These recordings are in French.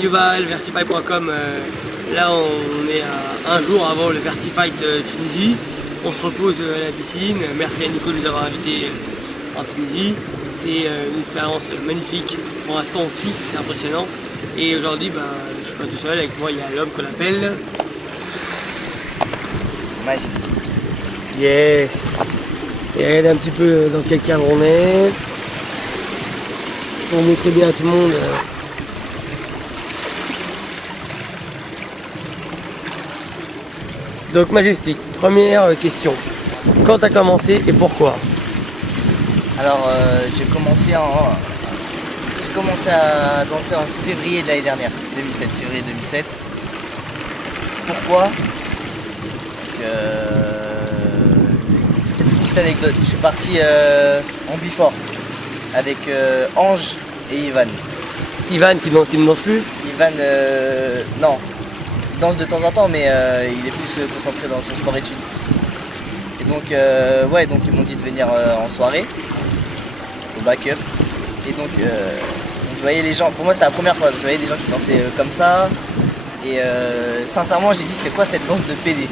Yuval, Vertifight.com. Là, on est à un jour avant le Vertifight Tunisie. On se repose à la piscine. Merci à Nico de nous avoir invités en Tunisie. C'est une expérience magnifique. Pour l'instant, on kiffe, c'est impressionnant. Et aujourd'hui, je suis pas tout seul. Avec moi, il y a l'homme qu'on appelle Majestic. Yes. Et regardez un petit peu dans quel cadre on est. Pour montrer bien à tout le monde. Donc Majestic, première question. Quand tu as commencé et pourquoi? Alors j'ai commencé à danser en février de l'année dernière, 2007, février 2007. Pourquoi? C'est une petite anecdote. Je suis parti en before avec Ange et Ivan. Ivan qui ne danse plus? Ivan, non, il danse de temps en temps, mais il est plus concentré dans son sport études. Et donc, donc ils m'ont dit de venir en soirée, au backup. Et donc, je voyais les gens, pour moi c'était la première fois, je voyais des gens qui dansaient comme ça. Et sincèrement, j'ai dit, c'est quoi cette danse de PD?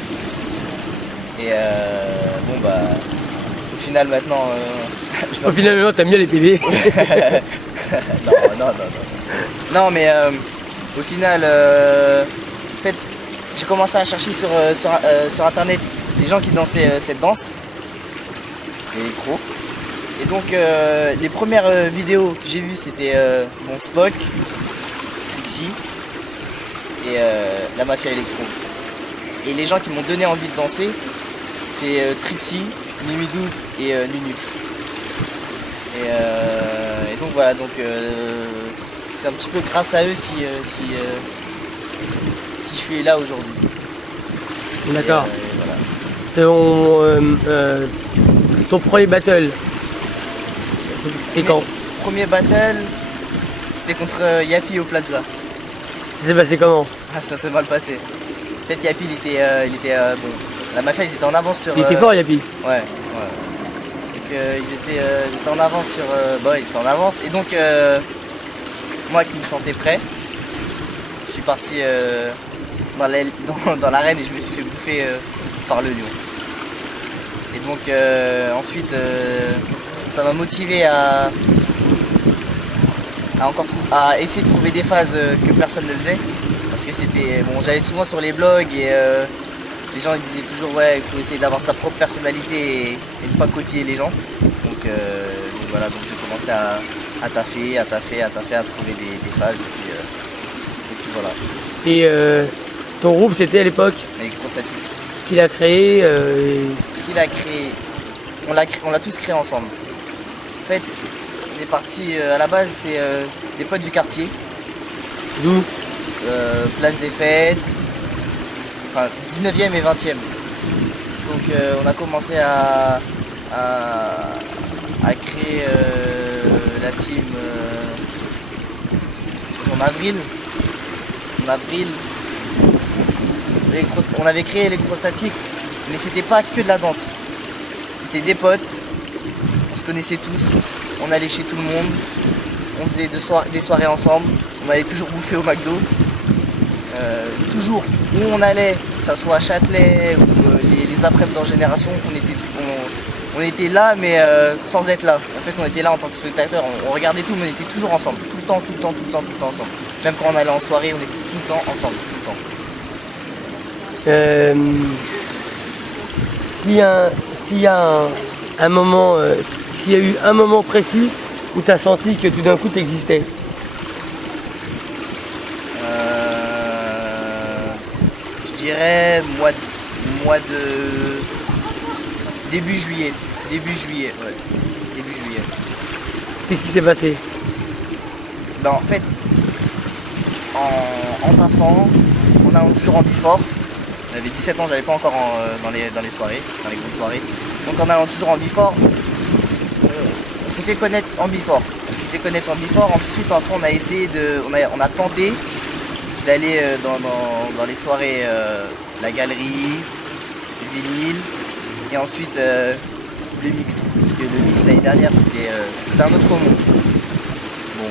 Et au final maintenant... Au final maintenant, t'aimes bien les PD? Non, mais au final, en fait, j'ai commencé à chercher sur internet des gens qui dansaient cette danse, électro. Et donc, les premières vidéos que j'ai vues, c'était mon Spock, Trixie et la Mafia Electro. Et les gens qui m'ont donné envie de danser, c'est Trixie, Nuit 12 et Nunux. Et donc voilà, c'est un petit peu grâce à eux si je suis là aujourd'hui. D'accord. Voilà. Ton premier battle, c'était quand? Premier battle, c'était contre Yapi au Plaza. Ça s'est passé comment? Ah, ça s'est mal passé. En fait, Yapi, il était bon. La Mafia, ils étaient en avance sur... Il était fort, Yapi? Ouais. Donc, ils étaient en avance sur... ils étaient en avance. Et donc, moi qui me sentais prêt, je suis parti dans l'arène et je me suis fait bouffer par le lion. Et donc, ensuite, ça m'a motivé à essayer de trouver des phases que personne ne faisait. Parce que c'était... Bon, j'allais souvent sur les blogs et... les gens ils disaient toujours ouais, il faut essayer d'avoir sa propre personnalité et ne pas copier les gens. Donc voilà, donc j'ai commencé à taffer, à trouver des phases et puis voilà. Et ton groupe c'était à l'époque? Électrostatique. Qui l'a créé Qui l'a créé? On l'a tous créé ensemble. En fait, on est parti à la base, c'est des potes du quartier. D'où? Place des Fêtes. Enfin, 19e et 20e. Donc on a commencé à créer la team en avril. On avait créé Électrostatique, mais c'était pas que de la danse. C'était des potes, on se connaissait tous, on allait chez tout le monde, on faisait des soirées ensemble, on allait toujours bouffer au McDo. Toujours où on allait, que ce soit à Châtelet ou les après-midi dans Génération, on était là mais sans être là. En fait on était là en tant que spectateur, on regardait tout mais on était toujours ensemble, tout le temps ensemble. Même quand on allait en soirée, on était tout le temps ensemble, tout le temps. S'il y a un moment, s'il y a eu un moment précis où tu as senti que tout d'un coup tu existais? Je dirais mois de début juillet. Qu'est-ce qui s'est passé? En fait, en taffant, on a toujours en before. J'avais 17 ans, j'allais pas encore dans les soirées, dans les grosses soirées. Donc en allant toujours en before, on s'est fait connaître en before. Ensuite, après, on a essayé on a tenté d'aller dans les soirées la galerie, le vinyle et ensuite le mix. Parce que le mix l'année dernière c'était un autre monde. Bon.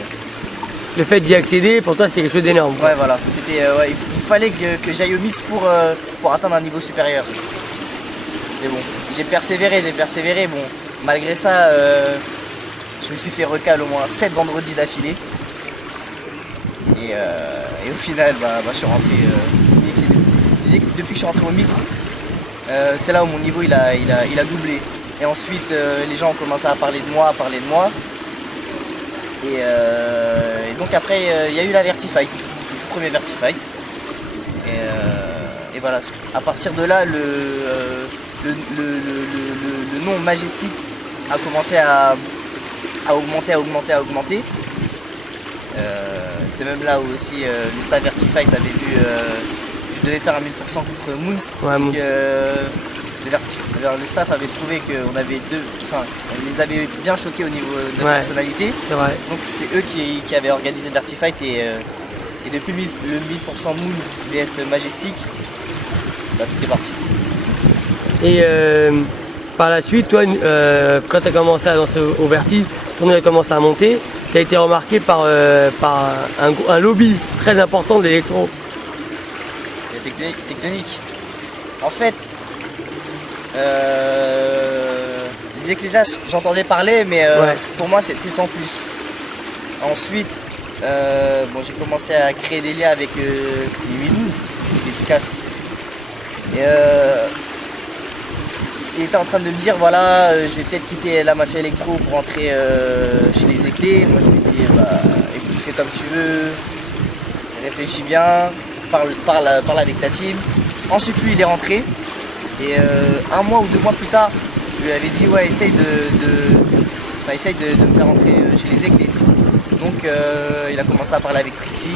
le fait d'y accéder, pour toi, c'était quelque chose d'énorme. Ouais, voilà. C'était, ouais, il fallait que j'aille au mix pour atteindre un niveau supérieur. Mais bon, j'ai persévéré. Bon, malgré ça, je me suis fait recal au moins 7 vendredis d'affilée. Et au final, je suis rentré. Depuis que je suis rentré au mix, c'est là où mon niveau il a doublé. Et ensuite, les gens ont commencé à parler de moi. Et donc après, il y a eu la Vertifight, le premier Vertifight. Et voilà, à partir de là, le nom Majestic a commencé à augmenter. C'est même là où aussi le staff Vertifight avait vu, je devais faire un 1000% contre Moons, parce que le staff avait trouvé qu'on avait on les avait bien choqués au niveau de la personnalité. Donc c'est eux qui avaient organisé le Vertifight et depuis le 1000% Moons vs Majestic, tout est parti. Et par la suite, toi, quand tu as commencé à danser au Verti, ton nom a commencé à monter, tu as été remarqué par un lobby très important de l'électro. Tectonique. En fait, les éclairages, j'entendais parler, mais pour moi c'était sans plus. Ensuite, j'ai commencé à créer des liens avec les 812, les efficaces. Et il était en train de me dire voilà, je vais peut-être quitter la mafia électro pour rentrer chez les éclés. Moi je lui ai dit écoute, fais comme tu veux, réfléchis bien, parle avec ta team. Ensuite lui il est rentré et 1 mois ou 2 mois plus tard, je lui avais dit ouais, essaye de me faire rentrer chez les éclés. Donc il a commencé à parler avec Trixie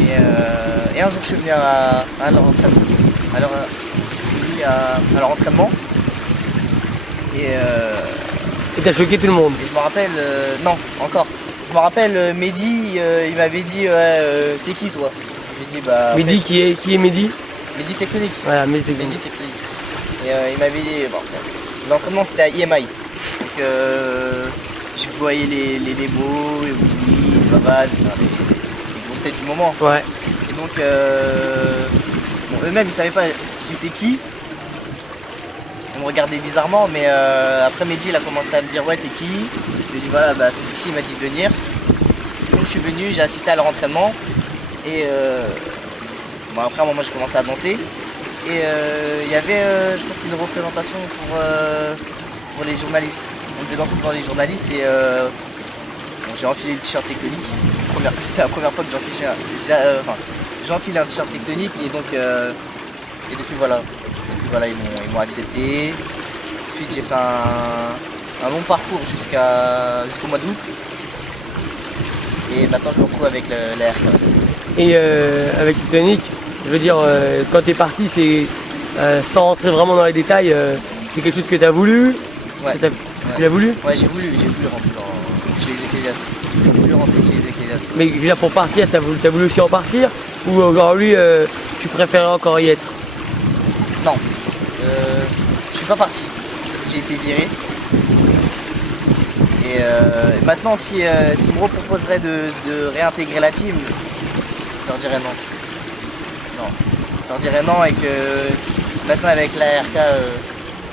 et un jour je suis venu à leur entraînement et t'as choqué tout le monde. Et je me rappelle, non encore, je me rappelle Mehdi, il m'avait dit t'es qui toi? J'ai dit Mehdi, qui est Mehdi? Mehdi Tectonique. Voilà, Mehdi Tectonique. Et il m'avait dit, l'entraînement c'était à IMI. Donc je voyais les Lemo, les Woody, les Baban, les grosses têtes du moment. Ouais. Et donc eux-mêmes ils savaient pas j'étais qui. On me regardait bizarrement, mais après Mehdi il a commencé à me dire ouais t'es qui? Je lui ai dit voilà, c'est ici, il m'a dit de venir. Donc je suis venu, j'ai assisté à leur entraînement. Et après à un moment j'ai commencé à danser. Et il y avait, je pense, une représentation pour les journalistes. On devait danser devant les journalistes et j'ai enfilé le t-shirt Tectonique. C'était la première fois que j'enfilais un t-shirt Tectonique et donc et depuis voilà, ils m'ont accepté. Ensuite j'ai fait un long parcours jusqu'au mois d'août. Et maintenant je me retrouve avec la RK. Et avec Tectonique, je veux dire, quand tu es parti, c'est sans rentrer vraiment dans les détails, c'est quelque chose que tu as voulu? Ouais. Tu l'as voulu? Ouais, j'ai voulu rentrer chez les ecclésiastes. J'ai voulu rentrer chez les ecclésiastes. Mais déjà pour partir, t'as voulu aussi en partir? Ou aujourd'hui, tu préférais encore y être? Non, je suis pas parti. J'ai été viré. Et maintenant, si me reproposerait de réintégrer la team, je leur dirais non. Je leur dirais non et que maintenant avec la RK,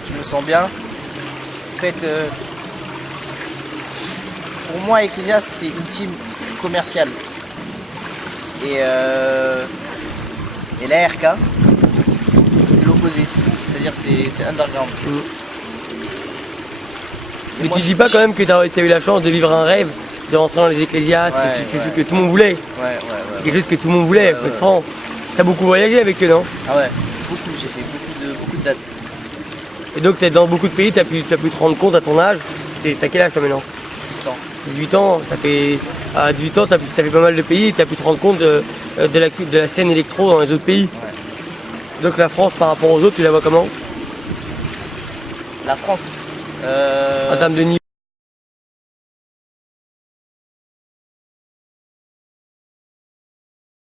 je me sens bien. En fait, pour moi, Ecclesias, c'est une team commerciale. Et la RK, c'est l'opposé. C'est-à-dire c'est underground. Mais tu dis pas quand même que tu as eu la chance de vivre un rêve, de rentrer dans les Ecclésias, c'est quelque chose que tout le monde voulait. Ouais. Quelque chose que tout le monde voulait, faut être franc. T'as beaucoup voyagé avec eux, non? Ah ouais, beaucoup, j'ai fait beaucoup de dates. Et donc t'es dans beaucoup de pays, t'as pu te rendre compte à ton âge. T'as quel âge toi maintenant? 18 ans. 18 ans, à 18 ans t'as fait pas mal de pays et t'as pu te rendre compte de la scène électro dans les autres pays. Ouais. Donc la France par rapport aux autres, tu la vois comment? La France En termes de niveau